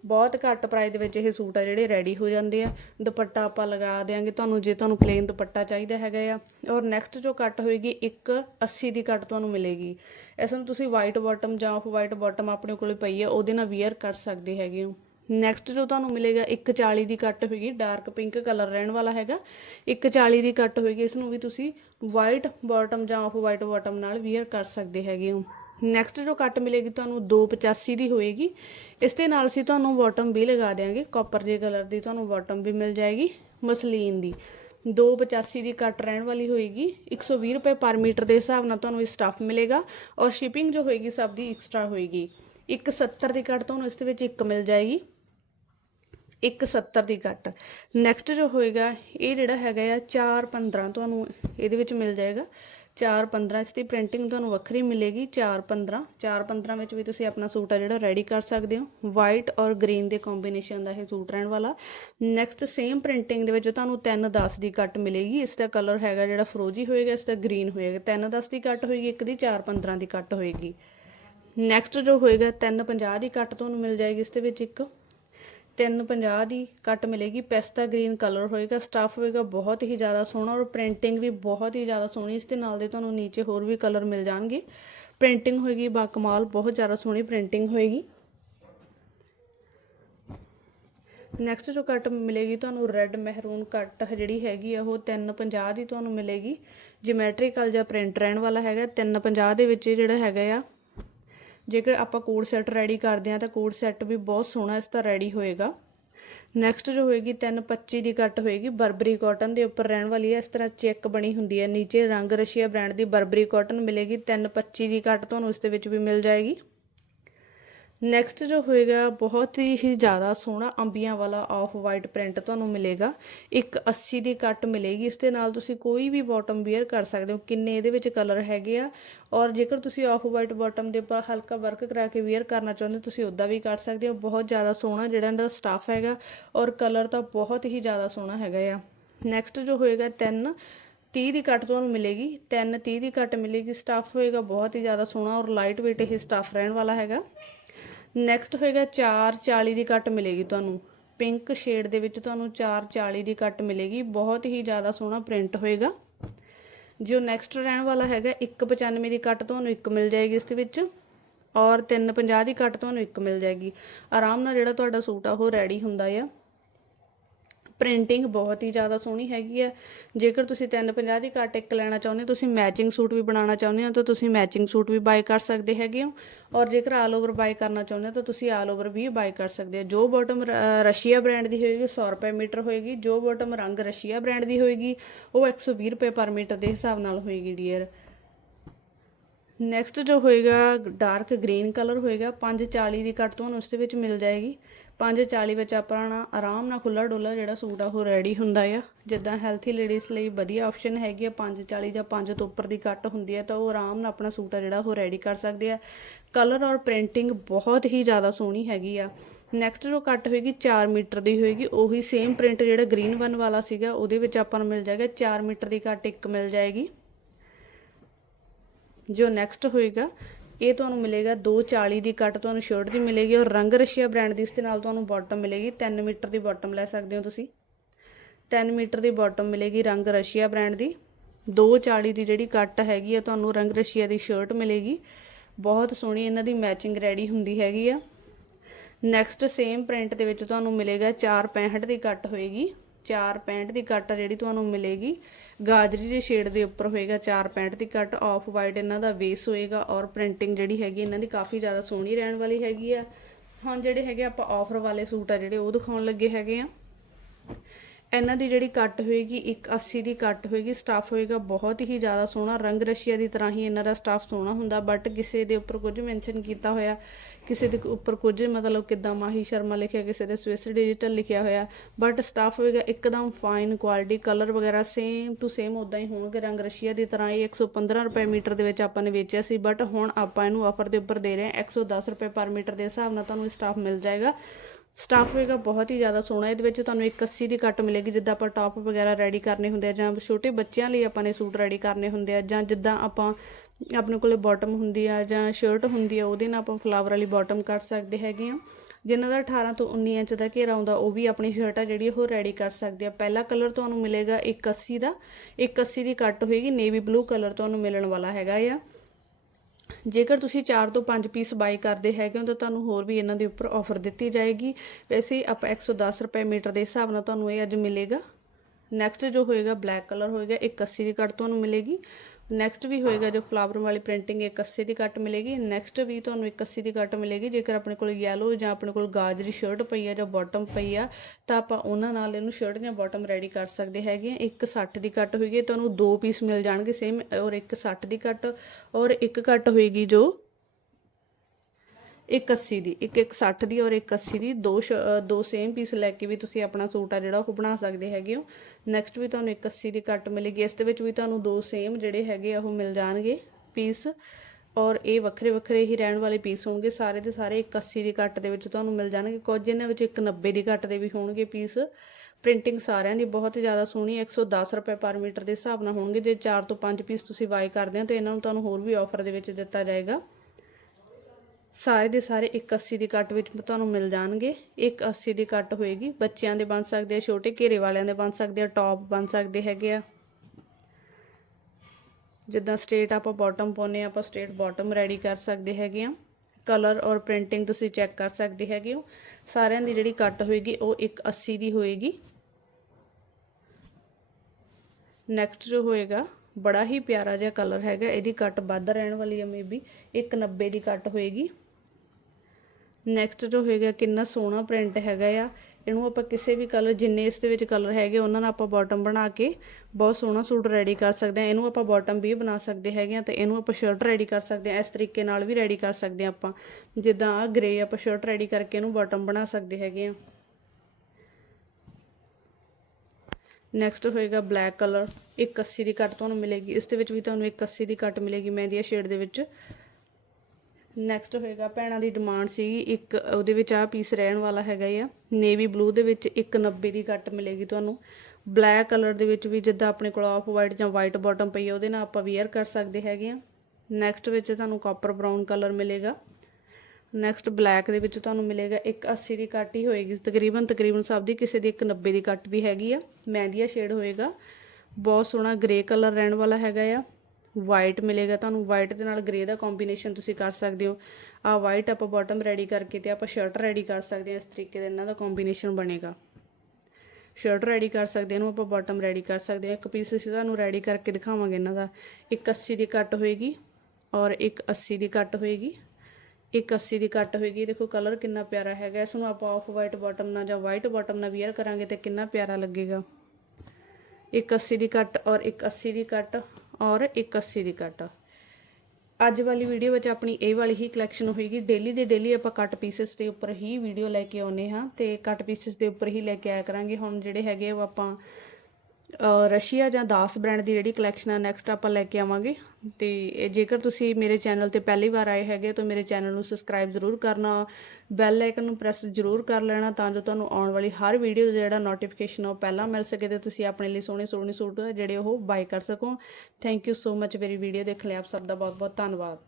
ਬਹੁਤ ਘੱਟ ਪ੍ਰਾਈਸ ਦੇ ਵਿੱਚ ਇਹ ਸੂਟ ਆ ਜਿਹੜੇ ਰੈਡੀ ਹੋ ਜਾਂਦੇ ਆ। ਦੁਪੱਟਾ ਆਪਾਂ ਲਗਾ ਦੇਾਂਗੇ ਤੁਹਾਨੂੰ, ਜੇ ਤੁਹਾਨੂੰ ਪਲੇਨ ਦੁਪੱਟਾ ਚਾਹੀਦਾ ਹੈਗਾ ਆ। ਔਰ ਨੈਕਸਟ ਜੋ ਕੱਟ ਹੋਏਗੀ, ਇੱਕ 80 ਦੀ ਕੱਟ ਤੁਹਾਨੂੰ ਮਿਲੇਗੀ। ਇਸ ਨੂੰ ਤੁਸੀਂ ਵਾਈਟ ਬਾਟਮ ਜਾਂ ਆਫ ਵਾਈਟ ਬਾਟਮ ਆਪਣੇ ਕੋਲੇ ਪਈ ਹੈ ਉਹਦੇ ਨਾਲ ਵੇਅਰ ਕਰ ਸਕਦੇ ਹੈਗੇ ਹੋ। ਨੈਕਸਟ ਜੋ ਤੁਹਾਨੂੰ ਮਿਲੇਗਾ 140 ਦੀ ਕੱਟ ਹੋਏਗੀ ਡਾਰਕ ਪਿੰਕ ਕਲਰ ਰਹਿਣ ਵਾਲਾ ਹੈਗਾ। 140 ਦੀ ਕੱਟ ਹੋਏਗੀ, ਇਸ ਨੂੰ ਵੀ ਤੁਸੀਂ ਵਾਈਟ ਬਾਟਮ ਜਾਂ ਆਫ ਵਾਈਟ ਬਾਟਮ ਨਾਲ ਵੀਅਰ ਕਰ ਸਕਦੇ ਹੈਗੇ ਹੋ। ਨੈਕਸਟ ਜੋ ਕੱਟ ਮਿਲੇਗੀ ਤੁਹਾਨੂੰ 285 ਦੀ ਹੋਏਗੀ। ਇਸ ਦੇ ਨਾਲ ਅਸੀਂ ਤੁਹਾਨੂੰ ਬਾਟਮ ਵੀ ਲਗਾ ਦੇਵਾਂਗੇ ਕਾਪਰ ਜੇ ਕਲਰ ਦੀ ਤੁਹਾਨੂੰ ਬਾਟਮ ਵੀ ਮਿਲ ਜਾਏਗੀ। ਮਸਲੀਨ ਦੀ 285 ਦੀ ਕੱਟ ਰਹਿਣ ਵਾਲੀ ਹੋਏਗੀ। 120 ਰੁਪਏ ਪਰ ਮੀਟਰ ਦੇ ਹਿਸਾਬ ਨਾਲ ਤੁਹਾਨੂੰ ਇਹ ਸਟਫ ਮਿਲੇਗਾ। ਔਰ ਸ਼ਿਪਿੰਗ ਜੋ ਹੋਏਗੀ, ਸਭ ਦੀ ਐਕਸਟਰਾ ਹੋਏਗੀ। 170 ਦੀ ਕੱਟ ਤੁਹਾਨੂੰ ਇਸ ਦੇ ਵਿੱਚ ਇੱਕ ਮਿਲ ਜਾਏਗੀ। 170 ਦੀ ਕੱਟ ਨੈਕਸਟ ਜੋ ਹੋਏਗਾ, ਇਹ ਜਿਹੜਾ ਹੈਗਾ ਆ 415 ਤੁਹਾਨੂੰ ਇਹਦੇ ਵਿੱਚ ਮਿਲ ਜਾਏਗਾ। 415 ਇਸ ਦੀ ਪ੍ਰਿੰਟਿੰਗ ਤੁਹਾਨੂੰ ਵੱਖਰੀ ਮਿਲੇਗੀ। 415 415 ਵਿੱਚ ਵੀ ਤੁਸੀਂ ਆਪਣਾ ਸੂਟ ਆ ਜਿਹੜਾ ਰੈਡੀ ਕਰ ਸਕਦੇ ਹੋ। ਵਾਈਟ ਔਰ ਗ੍ਰੀਨ ਦੇ ਕੰਬੀਨੇਸ਼ਨ ਦਾ ਇਹ ਸੂਟ ਰਹਿਣ ਵਾਲਾ। ਨੈਕਸਟ ਸੇਮ ਪ੍ਰਿੰਟਿੰਗ ਦੇ ਵਿੱਚ ਤੁਹਾਨੂੰ 310 ਦੀ ਕੱਟ ਮਿਲੇਗੀ। ਇਸ ਦਾ ਕਲਰ ਹੈਗਾ ਜਿਹੜਾ ਫਰੋਜੀ ਹੋਏਗਾ, ਇਸ ਦਾ ਗ੍ਰੀਨ ਹੋਏਗਾ। 310 ਦੀ ਕੱਟ ਹੋਏਗੀ, ਇੱਕ ਦੀ 415 ਦੀ ਕੱਟ ਹੋਏਗੀ। ਨੈਕਸਟ ਜੋ ਹੋਏਗਾ 350 ਦੀ ਕੱਟ ਤੁਹਾਨੂੰ ਮਿਲ ਜਾਏਗੀ। ਇਸ ਦੇ ਵਿੱਚ ਇੱਕ 350 ਦੀ ਕੱਟ ਮਿਲੇਗੀ। ਪੈਸਤਾ ਗ੍ਰੀਨ ਕਲਰ ਹੋਏਗਾ ਸਟਫ ਹੋਏਗਾ ਬਹੁਤ ਹੀ ਜ਼ਿਆਦਾ ਸੋਹਣਾ ਔਰ ਪ੍ਰਿੰਟਿੰਗ ਵੀ ਬਹੁਤ ਹੀ ਜ਼ਿਆਦਾ ਸੋਹਣੀ, ਇਸ ਦੇ ਨਾਲ ਦੇ ਤੁਹਾਨੂੰ ਨੀਚੇ ਹੋਰ ਵੀ ਕਲਰ ਮਿਲ ਜਾਣਗੇ। ਪ੍ਰਿੰਟਿੰਗ ਹੋਏਗੀ ਬਾ ਕਮਾਲ ਬਹੁਤ ਜ਼ਿਆਦਾ ਸੋਹਣੀ ਪ੍ਰਿੰਟਿੰਗ ਹੋਏਗੀ। ਨੈਕਸਟ ਜੋ ਕੱਟ ਮਿਲੇਗੀ ਤੁਹਾਨੂੰ ਰੈੱਡ ਮਹਿਰੂਨ ਕੱਟ ਜਿਹੜੀ ਹੈਗੀ ਆ, ਉਹ 350 ਦੀ ਤੁਹਾਨੂੰ ਮਿਲੇਗੀ। ਜਿਓਮੈਟ੍ਰੀਕਲ ਜਾਂ ਪ੍ਰਿੰਟ ਰਹਿਣ ਵਾਲਾ ਹੈਗਾ 350 ਦੇ ਵਿੱਚ ਜਿਹੜਾ ਹੈਗਾ ਆ ਜੇਕਰ ਆਪਾਂ ਕੋਡ ਸੈੱਟ ਰੈਡੀ ਕਰਦੇ ਆ ਤਾਂ ਕੋਡ ਸੈੱਟ ਵੀ ਬਹੁਤ ਸੋਹਣਾ ਇਸ ਤਰ੍ਹਾਂ ਰੈਡੀ ਹੋਏਗਾ। ਨੈਕਸਟ ਜੋ ਹੋਏਗੀ 325 ਦੀ ਕੱਟ ਹੋਏਗੀ। ਬਰਬਰੀ ਕਾਟਨ ਦੇ ਉੱਪਰ ਰਹਿਣ ਵਾਲੀ ਹੈ। ਇਸ ਤਰ੍ਹਾਂ ਚੈੱਕ ਬਣੀ ਹੁੰਦੀ ਹੈ। ਨੀਚੇ ਰੰਗ ਰਸ਼ੀਆ ਬ੍ਰਾਂਡ ਦੀ ਬਰਬਰੀ ਕਾਟਨ ਮਿਲੇਗੀ। 325 ਦੀ ਕੱਟ ਤੁਹਾਨੂੰ ਇਸ ਦੇ ਵਿੱਚ ਵੀ ਮਿਲ ਜਾਏਗੀ। ਨੈਕਸਟ ਜੋ ਹੋਏਗਾ, ਬਹੁਤ ਹੀ ਜ਼ਿਆਦਾ ਸੋਹਣਾ ਅੰਬੀਆਂ ਵਾਲਾ ਆਫ ਵਾਈਟ ਪ੍ਰਿੰਟ ਤੁਹਾਨੂੰ ਮਿਲੇਗਾ। ਇੱਕ 80 ਦੀ ਕੱਟ ਮਿਲੇਗੀ, ਇਸ ਦੇ ਨਾਲ ਤੁਸੀਂ ਕੋਈ ਵੀ ਬਾਟਮ ਵੇਅਰ ਕਰ ਸਕਦੇ ਹੋ। ਕਿੰਨੇ ਇਹਦੇ ਵਿੱਚ ਕਲਰ ਹੈਗੇ ਆ। ਔਰ ਜੇਕਰ ਤੁਸੀਂ ਆਫ ਵਾਈਟ ਬਾਟਮ ਦੇ ਉੱਪਰ ਹਲਕਾ ਵਰਕ ਕਰਾ ਕੇ ਵੇਅਰ ਕਰਨਾ ਚਾਹੁੰਦੇ ਹੋ, ਤੁਸੀਂ ਉੱਦਾਂ ਵੀ ਕਰ ਸਕਦੇ ਹੋ। ਬਹੁਤ ਜ਼ਿਆਦਾ ਸੋਹਣਾ ਜਿਹੜਾ ਇਹਦਾ ਸਟਾਫ ਹੈਗਾ। ਔਰ ਕਲਰ ਤਾਂ ਬਹੁਤ ਹੀ ਜ਼ਿਆਦਾ ਸੋਹਣਾ ਹੈਗਾ ਆ। ਨੈਕਸਟ ਜੋ ਹੋਏਗਾ 3 30 ਦੀ ਕੱਟ ਤੁਹਾਨੂੰ ਮਿਲੇਗੀ। 3 30 ਦੀ ਕੱਟ ਮਿਲੇਗੀ ਸਟਾਫ ਹੋਏਗਾ, ਬਹੁਤ ਹੀ ਜ਼ਿਆਦਾ ਸੋਹਣਾ। ਔਰ ਲਾਈਟ weight ਇਹ ਸਟਾਫ ਰਹਿਣ ਵਾਲਾ ਹੈਗਾ। ਨੈਕਸਟ ਹੋਏਗਾ 440 ਦੀ ਕੱਟ ਮਿਲੇਗੀ ਤੁਹਾਨੂੰ। ਪਿੰਕ ਸ਼ੇਡ ਦੇ ਵਿੱਚ ਤੁਹਾਨੂੰ 440 ਦੀ ਕੱਟ ਮਿਲੇਗੀ। ਬਹੁਤ ਹੀ ਜ਼ਿਆਦਾ ਸੋਹਣਾ ਪ੍ਰਿੰਟ ਹੋਏਗਾ। ਜੋ ਨੈਕਸਟ ਰਹਿਣ ਵਾਲਾ ਹੈਗਾ 195 ਦੀ ਕੱਟ ਤੁਹਾਨੂੰ ਇੱਕ ਮਿਲ ਜਾਏਗੀ ਇਸ ਦੇ ਵਿੱਚ। ਔਰ 350 ਦੀ ਕੱਟ ਤੁਹਾਨੂੰ ਇੱਕ ਮਿਲ ਜਾਏਗੀ। ਆਰਾਮ ਨਾਲ ਜਿਹੜਾ ਤੁਹਾਡਾ ਸੂਟ ਆ, ਉਹ ਰੈਡੀ ਹੁੰਦਾ ਆ। ਪ੍ਰਿੰਟਿੰਗ ਬਹੁਤ ਹੀ ਜ਼ਿਆਦਾ ਸੋਹਣੀ ਹੈਗੀ ਹੈ। ਜੇਕਰ ਤੁਸੀਂ 350 ਦੀ ਕੱਟ ਇੱਕ ਲੈਣਾ ਚਾਹੁੰਦੇ ਹੋ, ਤੁਸੀਂ ਮੈਚਿੰਗ ਸੂਟ ਵੀ ਬਣਾਉਣਾ ਚਾਹੁੰਦੇ ਹੋ, ਤਾਂ ਤੁਸੀਂ ਮੈਚਿੰਗ ਸੂਟ ਵੀ ਬਾਈ ਕਰ ਸਕਦੇ ਹੈਗੇ ਹੋ। ਔਰ ਜੇਕਰ ਆਲ ਓਵਰ ਬਾਈ ਕਰਨਾ ਚਾਹੁੰਦੇ ਹੋ, ਤਾਂ ਤੁਸੀਂ ਆਲ ਓਵਰ ਵੀ ਬਾਈ ਕਰ ਸਕਦੇ ਹੋ। ਜੋ ਬਾਟਮ ਰਸ਼ੀਆ ਬ੍ਰਾਂਡ ਦੀ ਹੋਏਗੀ 100 ਰੁਪਏ ਮੀਟਰ ਹੋਏਗੀ। ਜੋ ਬਾਟਮ ਰੰਗ ਰਸ਼ੀਆ ਬ੍ਰਾਂਡ ਦੀ ਹੋਏਗੀ, ਉਹ 120 ਰੁਪਏ ਪਰ ਮੀਟਰ ਦੇ ਹਿਸਾਬ ਨਾਲ ਹੋਏਗੀ ਡੀਅਰ ਨੈਕਸਟ ਜੋ ਹੋਏਗਾ ਡਾਰਕ ਗ੍ਰੀਨ ਕਲਰ ਹੋਏਗਾ 540 ਦੀ ਕੱਟ ਤੁਹਾਨੂੰ ਉਸ ਦੇ ਵਿੱਚ ਮਿਲ ਜਾਏਗੀ। 540 ਵਿੱਚ ਆਪਣਾ ਆਰਾਮ ਨਾਲ ਖੁੱਲਾ ਡੋਲਾ ਜਿਹੜਾ ਸੂਟ ਆ, ਉਹ ਰੈਡੀ ਹੁੰਦਾ ਆ। ਜਿੱਦਾਂ ਹੈਲਥੀ ਲੇਡੀਜ਼ ਲਈ ਵਧੀਆ ਆਪਸ਼ਨ ਹੈਗੀ ਆ 540 ਜਾਂ 5 ਤੋਂ ਉੱਪਰ ਦੀ ਕੱਟ ਹੁੰਦੀ ਹੈ ਤਾਂ ਉਹ ਆਰਾਮ ਨਾਲ ਆਪਣਾ ਸੂਟ ਆ ਜਿਹੜਾ ਉਹ ਰੈਡੀ ਕਰ ਸਕਦੇ ਆ। ਕਲਰ ਔਰ ਪ੍ਰਿੰਟਿੰਗ ਬਹੁਤ ਹੀ ਜ਼ਿਆਦਾ ਸੋਹਣੀ ਹੈਗੀ ਆ। ਨੈਕਸਟ ਜੋ ਕੱਟ ਹੋਏਗੀ 4 ਮੀਟਰ ਦੀ ਹੋਏਗੀ, ਉਹੀ ਸੇਮ ਪ੍ਰਿੰਟ ਜਿਹੜਾ ਗ੍ਰੀਨ ਵਨ ਵਾਲਾ ਸੀਗਾ, ਉਹਦੇ ਵਿੱਚ ਆਪਾਂ ਨੂੰ ਮਿਲ ਜਾਏਗਾ 4 ਮੀਟਰ ਦੀ ਕੱਟ ਇੱਕ ਮਿਲ ਜਾਏਗੀ। ਜੋ ਨੈਕਸਟ ਹੋਏਗਾ ਇਹ ਤੁਹਾਨੂੰ ਮਿਲੇਗਾ 240 ਦੀ ਕੱਟ ਤੁਹਾਨੂੰ ਸ਼ਰਟ ਦੀ ਮਿਲੇਗੀ ਔਰ ਰੰਗ ਰਸ਼ੀਆ ਬ੍ਰਾਂਡ ਦੀ, ਇਸ ਦੇ ਨਾਲ ਤੁਹਾਨੂੰ ਬਾਟਮ ਮਿਲੇਗੀ। 3 ਮੀਟਰ ਦੀ ਬਾਟਮ ਲੈ ਸਕਦੇ ਹੋ ਤੁਸੀਂ। 3 ਮੀਟਰ ਦੀ ਬਾਟਮ ਮਿਲੇਗੀ ਰੰਗ ਰਸ਼ੀਆ ਬ੍ਰਾਂਡ ਦੀ। 240 ਦੀ ਜਿਹੜੀ ਕੱਟ ਹੈਗੀ ਆ, ਤੁਹਾਨੂੰ ਰੰਗ ਰਸ਼ੀਆ ਦੀ ਸ਼ਰਟ ਮਿਲੇਗੀ। ਬਹੁਤ ਸੋਹਣੀ ਇਹਨਾਂ ਦੀ ਮੈਚਿੰਗ ਰੈਡੀ ਹੁੰਦੀ ਹੈਗੀ ਆ। ਨੈਕਸਟ ਸੇਮ ਪ੍ਰਿੰਟ ਦੇ ਵਿੱਚ ਤੁਹਾਨੂੰ ਮਿਲੇਗਾ 465 ਦੀ ਕੱਟ ਹੋਏਗੀ। 465 ਦੀ ਕੱਟ ਜਿਹੜੀ ਤੁਹਾਨੂੰ ਮਿਲੇਗੀ। ਗਾਜਰੀ ਦੇ ਸ਼ੇਡ ਦੇ ਉੱਪਰ ਹੋਏਗਾ 465 ਦੀ ਕੱਟ ਆਫ ਵਾਈਟ ਇਹਨਾਂ ਦਾ ਬੇਸ ਹੋਏਗਾ ਔਰ ਪ੍ਰਿੰਟਿੰਗ ਜਿਹੜੀ ਹੈਗੀ ਇਹਨਾਂ ਦੀ ਕਾਫੀ ਜ਼ਿਆਦਾ ਸੋਹਣੀ ਰਹਿਣ ਵਾਲੀ ਹੈਗੀ ਆ। ਹੁਣ ਜਿਹੜੇ ਹੈਗੇ ਆਪਾਂ ਆਫਰ ਵਾਲੇ ਸੂਟ ਆ ਜਿਹੜੇ ਉਹ ਦਿਖਾਉਣ ਲੱਗੇ ਹੈਗੇ ਆ। ਇਹਨਾਂ ਦੀ ਜਿਹੜੀ ਕੱਟ ਹੋਏਗੀ 180 ਦੀ ਕੱਟ ਹੋਏਗੀ ਸਟਾਫ ਹੋਏਗਾ ਬਹੁਤ ਹੀ ਜ਼ਿਆਦਾ ਸੋਹਣਾ, ਰੰਗ ਰਸ਼ੀਆ ਦੀ ਤਰ੍ਹਾਂ ਹੀ ਇਹਨਾਂ ਦਾ ਸਟਾਫ ਸੋਹਣਾ ਹੁੰਦਾ ਬਟ ਕਿਸੇ ਦੇ ਉੱਪਰ ਕੁਝ ਮੈਂਸ਼ਨ ਕੀਤਾ ਹੋਇਆ, ਕਿਸੇ ਦੇ ਉੱਪਰ ਕੁਝ ਮਤਲਬ ਕਿਦਾਂ ਮਾਹੀ ਸ਼ਰਮਾ ਲਿਖਿਆ, ਕਿਸੇ ਦੇ ਸਵਿਸ ਡਿਜੀਟਲ ਲਿਖਿਆ ਹੋਇਆ ਬਟ ਸਟਾਫ ਹੋਏਗਾ ਇੱਕਦਮ ਫਾਈਨ ਕੁਆਲਿਟੀ ਕਲਰ ਵਗੈਰਾ ਸੇਮ ਟੂ ਸੇਮ ਉਦਾਂ ਹੀ ਹੋਣਗੇ, ਰੰਗ ਰਸ਼ੀਆ ਦੀ ਤਰ੍ਹਾਂ ਇਹ 115 ਰੁਪਏ ਮੀਟਰ ਦੇ ਵਿੱਚ ਆਪਾਂ ਨੇ ਵੇਚਿਆ ਸੀ ਬਟ ਹੁਣ ਆਪਾਂ ਇਹਨੂੰ ਆਫਰ ਦੇ ਉੱਪਰ ਦੇ ਰਹੇ ਹਾਂ 110 ਰੁਪਏ ਪਰ ਮੀਟਰ ਦੇ ਹਿਸਾਬ ਨਾਲ ਤੁਹਾਨੂੰ ਸਟਾਫ ਮਿਲ ਜਾਏਗਾ। ਸਟਾਫ ਹੋਏਗਾ, ਬਹੁਤ ਹੀ ਜ਼ਿਆਦਾ ਸੋਹਣਾ ਇਹਦੇ ਵਿੱਚ ਤੁਹਾਨੂੰ 180 ਦੀ ਕੱਟ ਮਿਲੇਗੀ, ਜਿੱਦਾਂ ਆਪਾਂ ਟਾਪ ਵਗੈਰਾ ਰੈਡੀ ਕਰਨੇ ਹੁੰਦੇ ਆ, ਜਾਂ ਛੋਟੇ ਬੱਚਿਆਂ ਲਈ ਆਪਾਂ ਨੇ ਸੂਟ ਰੈਡੀ ਕਰਨੇ ਹੁੰਦੇ ਆ, ਜਾਂ ਜਿੱਦਾਂ ਆਪਾਂ ਆਪਣੇ ਕੋਲੇ ਬਾਟਮ ਹੁੰਦੀ ਆ, ਜਾਂ ਸ਼ਰਟ ਹੁੰਦੀ ਆ, ਉਹਦੇ ਨਾਲ ਆਪਾਂ ਫਲਾਵਰ ਵਾਲੀ ਬਾਟਮ ਕੱਟ ਸਕਦੇ ਹੈਗੇ ਆ। ਜਿਨ੍ਹਾਂ ਦਾ 18 ਤੋਂ 19 ਇੰਚ ਦਾ ਘੇਰਾ ਆਉਂਦਾ, ਉਹ ਵੀ ਆਪਣੀ ਸ਼ਰਟ ਆ ਜਿਹੜੀ ਉਹ ਰੈਡੀ ਕਰ ਸਕਦੇ ਆ। ਪਹਿਲਾ ਕਲਰ ਤੁਹਾਨੂੰ ਮਿਲੇਗਾ 180 ਦਾ 180 ਦੀ ਕੱਟ ਹੋਏਗੀ ਨੇਵੀ ਬਲੂ ਕਲਰ ਤੁਹਾਨੂੰ ਮਿਲਣ ਵਾਲਾ ਹੈਗਾ ਆ। ਜੇਕਰ ਤੁਸੀਂ 4 ਤੋਂ 5 ਪੀਸ ਬਾਈ ਕਰਦੇ ਹੈਗੇ ਹੋ, ਤਾਂ ਤੁਹਾਨੂੰ ਹੋਰ ਵੀ ਇਹਨਾਂ ਦੇ ਉੱਪਰ ਆਫਰ ਦਿੱਤੀ ਜਾਏਗੀ। ਵੈਸੇ ਆਪਾਂ 110 ਰੁਪਏ ਮੀਟਰ ਦੇ ਹਿਸਾਬ ਨਾਲ ਤੁਹਾਨੂੰ ਇਹ ਅੱਜ ਮਿਲੇਗਾ। ਨੈਕਸਟ ਜੋ ਹੋਏਗਾ ਬਲੈਕ ਕਲਰ ਹੋਏਗਾ 180 ਦੀ ਕੱਟ ਤੁਹਾਨੂੰ ਮਿਲੇਗੀ। ਨੈਕਸਟ ਵੀ ਹੋਏਗਾ ਜੋ ਫਲਾਵਰ ਵਾਲੀ ਪ੍ਰਿੰਟਿੰਗ 180 ਦੀ ਕੱਟ ਮਿਲੇਗੀ। ਨੈਕਸਟ ਵੀ ਤੁਹਾਨੂੰ 180 ਦੀ ਕੱਟ ਮਿਲੇਗੀ। ਜੇਕਰ ਆਪਣੇ ਕੋਲ ਯੈਲੋ ਜਾਂ ਆਪਣੇ ਕੋਲ ਗਾਜਰੀ ਸ਼ਰਟ ਪਈ ਆ ਜਾਂ ਬਾਟਮ ਪਈ ਆ, ਤਾਂ ਆਪਾਂ ਉਹਨਾਂ ਨਾਲ ਇਹਨੂੰ ਸ਼ਰਟ ਜਾਂ ਬਾਟਮ ਰੈਡੀ ਕਰ ਸਕਦੇ ਹੈਗੇ ਆ। 160 ਦੀ ਕੱਟ ਹੋਏਗੀ, ਤੁਹਾਨੂੰ ਦੋ ਪੀਸ ਮਿਲ ਜਾਣਗੇ ਸੇਮ ਔਰ 160 ਦੀ ਕੱਟ ਔਰ ਇੱਕ ਕੱਟ ਹੋਏਗੀ ਜੋ 180 ਦੀ, ਇੱਕ 160 ਦੀ ਔਰ 180 ਦੀ, ਦੋ ਸ਼- ਦੋ ਸੇਮ ਪੀਸ ਲੈ ਕੇ ਵੀ ਤੁਸੀਂ ਆਪਣਾ ਸੂਟ ਆ ਜਿਹੜਾ ਉਹ ਬਣਾ ਸਕਦੇ ਹੈਗੇ ਹੋ। ਨੈਕਸਟ ਵੀ ਤੁਹਾਨੂੰ 180 ਦੀ ਕੱਟ ਮਿਲੇਗੀ, ਇਸ ਦੇ ਵਿੱਚ ਵੀ ਤੁਹਾਨੂੰ ਦੋ ਸੇਮ ਜਿਹੜੇ ਹੈਗੇ ਆ ਉਹ ਮਿਲ ਜਾਣਗੇ ਪੀਸ ਔਰ ਇਹ ਵੱਖਰੇ ਵੱਖਰੇ ਹੀ ਰਹਿਣ ਵਾਲੇ ਪੀਸ ਹੋਣਗੇ, ਸਾਰੇ ਦੇ ਸਾਰੇ 180 ਦੀ ਕੱਟ ਦੇ ਵਿੱਚ ਤੁਹਾਨੂੰ ਮਿਲ ਜਾਣਗੇ। ਕੁਝ ਇਹਨਾਂ ਵਿੱਚ 190 ਦੀ ਕੱਟ ਦੇ ਵੀ ਹੋਣਗੇ ਪੀਸ ਪ੍ਰਿੰਟਿੰਗ ਸਾਰਿਆਂ ਦੀ ਬਹੁਤ ਹੀ ਜ਼ਿਆਦਾ ਸੋਹਣੀ 110 ਰੁਪਏ ਪਰ ਮੀਟਰ ਦੇ ਹਿਸਾਬ ਨਾਲ ਹੋਣਗੇ। ਜੇ 4 ਤੋਂ 5 ਪੀਸ ਤੁਸੀਂ ਬਾਈ ਕਰਦੇ ਹੋ, ਤਾਂ ਇਹਨਾਂ ਨੂੰ ਤੁਹਾਨੂੰ ਹੋਰ ਵੀ ਆਫਰ ਦੇ ਵਿੱਚ ਦਿੱਤਾ ਜਾਏਗਾ। ਸਾਰੇ ਦੇ ਸਾਰੇ 180 ਦੀ ਕੱਟ ਵਿੱਚ ਤੁਹਾਨੂੰ ਮਿਲ ਜਾਣਗੇ। 180 ਦੀ ਕੱਟ ਹੋਏਗੀ। ਬੱਚਿਆਂ ਦੇ ਬਣ ਸਕਦੇ ਆ ਛੋਟੇ, ਘੇਰੇ ਵਾਲਿਆਂ ਦੇ ਬਣ ਸਕਦੇ ਆ ਟੌਪ ਬਣ ਸਕਦੇ ਹੈਗੇ ਆ। ਜਿੱਦਾਂ ਸਟੇਟ ਆਪਾਂ ਬਾਟਮ ਪਾਉਨੇ ਆ, ਆਪਾਂ ਸਟੇਟ ਬਾਟਮ ਰੈਡੀ ਕਰ ਸਕਦੇ ਹੈਗੇ ਆ। ਕਲਰ ਔਰ ਪ੍ਰਿੰਟਿੰਗ ਤੁਸੀਂ ਚੈੱਕ ਕਰ ਸਕਦੇ ਹੈਗੇ ਹੋ। ਸਾਰਿਆਂ ਦੀ ਜਿਹੜੀ ਕੱਟ ਹੋਏਗੀ, ਉਹ 180 ਦੀ ਹੋਏਗੀ। ਨੈਕਸਟ ਜੋ ਹੋਏਗਾ ਬੜਾ ਹੀ ਪਿਆਰਾ ਜਿਹਾ ਕਲਰ ਹੈਗਾ, ਇਹਦੀ ਕੱਟ ਵੱਧ ਰਹਿਣ ਵਾਲੀ ਹੈ ਮੇਬੀ 190 ਦੀ ਕੱਟ ਹੋਏਗੀ। ਨੈਕਸਟ ਜੋ ਹੋਏਗਾ, ਕਿੰਨਾ ਸੋਹਣਾ ਪ੍ਰਿੰਟ ਹੈਗਾ ਆ। ਇਹਨੂੰ ਆਪਾਂ ਕਿਸੇ ਵੀ ਕਲਰ ਜਿੰਨੇ ਇਸ ਦੇ ਵਿੱਚ ਕਲਰ ਹੈਗੇ, ਉਹਨਾਂ ਨਾਲ ਆਪਾਂ ਬਾਟਮ ਬਣਾ ਕੇ ਬਹੁਤ ਸੋਹਣਾ ਸੂਟ ਰੈਡੀ ਕਰ ਸਕਦੇ ਆ। ਇਹਨੂੰ ਆਪਾਂ ਬਾਟਮ ਵੀ ਬਣਾ ਸਕਦੇ ਹੈਗੇ ਆ ਤੇ ਇਹਨੂੰ ਆਪਾਂ ਸ਼ਰਟ ਰੈਡੀ ਕਰ ਸਕਦੇ ਆ। ਇਸ ਤਰੀਕੇ ਨਾਲ ਵੀ ਰੈਡੀ ਕਰ ਸਕਦੇ ਆ ਆਪਾਂ। ਜਿੱਦਾਂ ਆ ਗ੍ਰੇ ਆਪਾਂ ਸ਼ਰਟ ਰੈਡੀ ਕਰਕੇ ਇਹਨੂੰ ਬਾਟਮ ਬਣਾ ਸਕਦੇ ਹੈਗੇ ਆ। ਨੈਕਸਟ ਹੋਏਗਾ ਬਲੈਕ ਕਲਰ 180 ਦੀ ਕੱਟ ਤੁਹਾਨੂੰ ਮਿਲੇਗੀ। ਇਸ ਦੇ ਵਿੱਚ ਵੀ ਤੁਹਾਨੂੰ 180 ਦੀ ਕੱਟ ਮਿਲੇਗੀ ਮਹਿੰਦੀ ਸ਼ੇਡ ਦੇ ਵਿੱਚ। ਨੈਕਸਟ ਹੋਏਗਾ ਭੈਣਾਂ ਦੀ ਡਿਮਾਂਡ ਸੀਗੀ, ਇੱਕ ਉਹਦੇ ਵਿੱਚ ਆ ਪੀਸ ਰਹਿਣ ਵਾਲਾ ਹੈਗਾ ਆ। ਨੇਵੀ ਬਲੂ ਦੇ ਵਿੱਚ 190 ਦੀ ਕੱਟ ਮਿਲੇਗੀ ਤੁਹਾਨੂੰ। ਬਲੈਕ ਕਲਰ ਦੇ ਵਿੱਚ ਵੀ ਜਿੱਦਾਂ ਆਪਣੇ ਕੋਲ ਆਫ ਵਾਈਟ ਜਾਂ ਵਾਈਟ ਬਾਟਮ ਪਈ ਆ, ਉਹਦੇ ਨਾਲ ਆਪਾਂ ਵੇਅਰ ਕਰ ਸਕਦੇ ਹੈਗੇ ਆ। ਨੈਕਸਟ ਵਿੱਚ ਤੁਹਾਨੂੰ ਕਾਪਰ ਬਰਾਊਨ ਕਲਰ ਮਿਲੇਗਾ। ਨੈਕਸਟ ਬਲੈਕ ਦੇ ਵਿੱਚ ਤੁਹਾਨੂੰ ਮਿਲੇਗਾ 180 ਦੀ ਕੱਟ ਹੀ ਹੋਏਗੀ, ਤਕਰੀਬਨ ਤਕਰੀਬਨ ਸਭ ਦੀ ਕਿਸੇ ਦੀ 190 ਦੀ ਕੱਟ ਵੀ ਹੈਗੀ ਆ। ਮਹਿੰਦੀਆ ਸ਼ੇਡ ਹੋਏਗਾ। ਬਹੁਤ ਸੋਹਣਾ ਗ੍ਰੇ ਕਲਰ ਰਹਿਣ ਵਾਲਾ ਹੈਗਾ ਆ। ਵਾਈਟ ਮਿਲੇਗਾ ਤੁਹਾਨੂੰ। ਵਾਈਟ ਦੇ ਨਾਲ ਗ੍ਰੇ ਦਾ ਕੰਬੀਨੇਸ਼ਨ ਤੁਸੀਂ ਕਰ ਸਕਦੇ ਹੋ। ਆ ਵਾਈਟ ਆਪਾਂ ਬਾਟਮ ਰੈਡੀ ਕਰਕੇ ਤੇ ਆਪਾਂ ਸ਼ਰਟ ਰੈਡੀ ਕਰ ਸਕਦੇ ਹਾਂ। ਇਸ ਤਰੀਕੇ ਦੇ ਇਹਨਾਂ ਦਾ ਕੰਬੀਨੇਸ਼ਨ ਬਣੇਗਾ। ਸ਼ਰਟ ਰੈਡੀ ਕਰ ਸਕਦੇ ਇਹਨੂੰ ਆਪਾਂ ਬਾਟਮ ਰੈਡੀ ਕਰ ਸਕਦੇ ਹਾਂ। ਇੱਕ ਪੀਸ ਅਸੀਂ ਤੁਹਾਨੂੰ ਰੈਡੀ ਕਰਕੇ ਦਿਖਾਵਾਂਗੇ ਇਹਨਾਂ ਦਾ। ਇੱਕ 80 ਦੀ ਕੱਟ ਹੋਏਗੀ ਔਰ ਇੱਕ 80 ਦੀ ਕੱਟ ਹੋਏਗੀ। ਇੱਕ 80 ਦੀ ਕੱਟ ਹੋਏਗੀ। ਦੇਖੋ ਕਲਰ ਕਿੰਨਾ ਪਿਆਰਾ ਹੈਗਾ। ਇਸ ਨੂੰ ਆਪਾਂ ਆਫ ਵਾਈਟ ਬਾਟਮ ਨਾਲ ਜਾਂ ਵਾਈਟ ਬਾਟਮ ਨਾਲ ਵੇਅਰ ਕਰਾਂਗੇ ਤੇ ਕਿੰਨਾ ਪਿਆਰਾ ਲੱਗੇਗਾ। ਇੱਕ 80 ਦੀ ਕੱਟ ਔਰ ਇੱਕ 80 ਦੀ ਕੱਟ ਔਰ ਇੱਕ 80 ਦੀ ਕੱਟ। ਅੱਜ ਵਾਲੀ ਵੀਡੀਓ ਵਿੱਚ ਆਪਣੀ ਇਹ ਵਾਲੀ ਹੀ ਕਲੈਕਸ਼ਨ ਹੋਏਗੀ। ਡੇਲੀ ਦੇ ਡੇਲੀ ਆਪਾਂ ਕੱਟ ਪੀਸਸ ਦੇ ਉੱਪਰ ਹੀ ਵੀਡੀਓ ਲੈ ਕੇ ਆਉਨੇ ਹਾਂ ਤੇ ਕੱਟ ਪੀਸਸ ਦੇ ਉੱਪਰ ਹੀ ਲੈ ਕੇ ਆਇਆ ਕਰਾਂਗੇ। ਹੁਣ ਜਿਹੜੇ ਹੈਗੇ ਉਹ ਆਪਾਂ ਰਸ਼ੀਆ ਜਾਂ ਦਾਸ ਬ੍ਰਾਂਡ ਦੀ ਜਿਹੜੀ ਕਲੈਕਸ਼ਨ ਆ ਨੈਕਸਟ ਆਪਾਂ ਲੈ ਕੇ ਆਵਾਂਗੇ। ਤੇ ਜੇਕਰ ਤੁਸੀਂ ਮੇਰੇ ਚੈਨਲ ਤੇ ਪਹਿਲੀ ਵਾਰ ਆਏ ਹੈਗੇ, ਤਾਂ ਮੇਰੇ ਚੈਨਲ ਨੂੰ ਸਬਸਕ੍ਰਾਈਬ ਜ਼ਰੂਰ ਕਰਨਾ। ਬੈਲ ਆਈਕਨ ਨੂੰ ਪ੍ਰੈਸ ਜ਼ਰੂਰ ਕਰ ਲੈਣਾ, ਤਾਂ ਜੋ ਤੁਹਾਨੂੰ ਆਉਣ ਵਾਲੀ ਹਰ ਵੀਡੀਓ ਦਾ ਜਿਹੜਾ ਨੋਟੀਫਿਕੇਸ਼ਨ ਉਹ ਪਹਿਲਾਂ ਮਿਲ ਸਕੇ ਤੇ ਤੁਸੀਂ ਆਪਣੇ ਲਈ ਸੋਹਣੇ ਸੋਹਣੇ ਸੂਟ ਜਿਹੜੇ ਉਹ ਬਾਈ ਕਰ ਸਕੋ। ਥੈਂਕ ਯੂ ਸੋ ਮਚ ਮੇਰੀ ਵੀਡੀਓ ਦੇਖਣ ਲਈ ਆਪ ਸਭ ਦਾ ਬਹੁਤ ਬਹੁਤ ਧੰਨਵਾਦ।